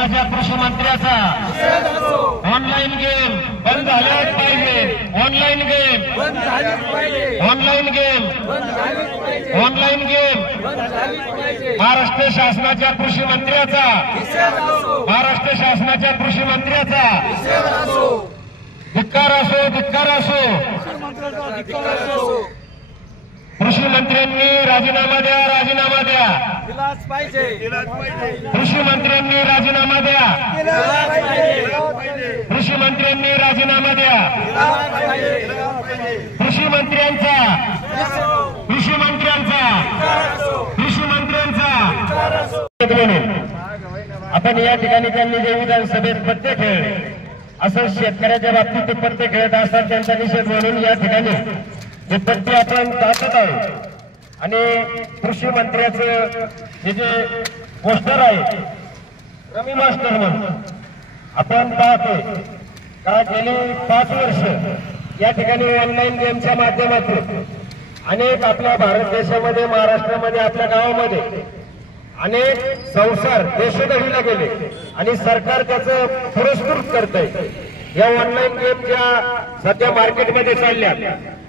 शासनाच्या कृषी मंत्र्याचा online game बंद झाल्याच पाहिजे। ऑनलाईन गेम बंद झालीच पाहिजे। ऑनलाईन गेम बंद झालीच पाहिजे। ऑनलाईन गेम बंद झालीच पाहिजे। महाराष्ट्र शासनाच्या कृषी मंत्र्याचा महाराष्ट्र शासनाच्या कृषी मंत्र्याचा धिक्कार असो धिक्कार असो। कृषी मंत्र्यांनी राजीनामा द्या राजीनामा द्या दिलाच पाहिजे। कृषी मंत्र्यांनी राजीनामा द्या कृषी मंत्र्यांनी राजीनामा द्या कृषी मंत्र्यांचा कृषी मंत्र्यांचा कृषी मंत्र्यांचा आपण या ठिकाणी त्यांनी जे विधानसभेत पत्ते खेळले असं शेतकऱ्याच्या बाबतीत ते पत्ते खेळत असतात त्यांचा निषेध म्हणून या ठिकाणी हे पत्ते आपण टाकत आहोत। आणि कृषी मंत्र्याचं हे जे पोस्टर आहे रमी मास्टर म्हणून आपण पाहतोय का गेली 5 वर्ष या ठिकाणी ऑनलाईन गेमच्या माध्यमातून अनेक आपल्या भारत देशामध्ये महाराष्ट्रामध्ये आपल्या गावामध्ये अनेक संसार देशोधडीला गेले आणि सरकार त्याचं पुरस्कृत करतंय। या ऑनलाईन गेम ज्या सध्या मार्केटमध्ये चालल्या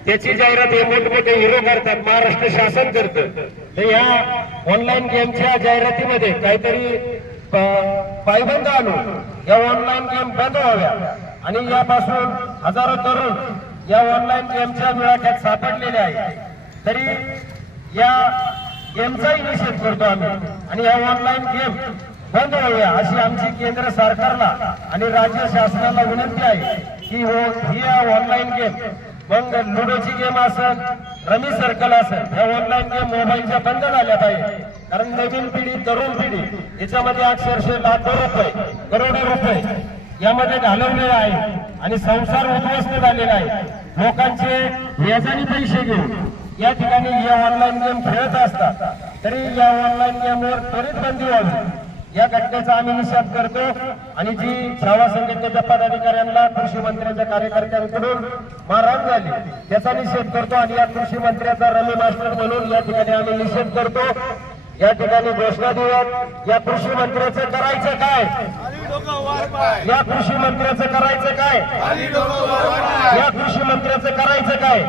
त्याची जाहिरात हे मोठमोठे हिरो करतात महाराष्ट्र शासन करतं। तर या ऑनलाईन गेमच्या जाहिरातीमध्ये काहीतरी पायबंद आणून या ऑनलाईन गेम बंद व्हाव्या आणि यापासून हजारो तरुण या ऑनलाईन गेमच्या विळख्यात सापडलेले आहेत। तरी या गेमचाही निषेध करतो आम्ही आणि या ऑनलाईन गेम बंद व्हाव्या अशी आमची केंद्र सरकारला आणि राज्य शासनाला विनंती आहे की ही ऑनलाईन गेम मग लुडोची गेम असेल रमी सर्कल असेल या ऑनलाईन गेम मोबाईलच्या बंद झाल्या पाहिजे। कारण नवीन पिढी तरुण पिढी याच्यामध्ये अक्षरशः लाखो रुपये करोडो रुपये यामध्ये घालवलेले आहे आणि संसार उद्ध्वस्त झालेला आहे। लोकांचे व्याजाने पैसे घेऊन या ठिकाणी या ऑनलाईन गेम खेळत असतात। तरी या ऑनलाईन गेमवर त्वरित बंदी व्हावी या घटनेचा आम्ही निषेध करतो आणि जी छावा संघटनेच्या पदाधिकाऱ्यांना कृषी मंत्र्यांच्या कार्यकर्त्यांकडून मारहाण झाली त्याचा निषेध करतो आणि या कृषी मंत्र्याचा रमी मास्टर म्हणून या ठिकाणी आम्ही निषेध करतो। या ठिकाणी घोषणा देऊयात या कृषी मंत्र्याचं करायचं काय या कृषी मंत्र्याचं करायचं काय या कृषी मंत्र्याचं करायचं काय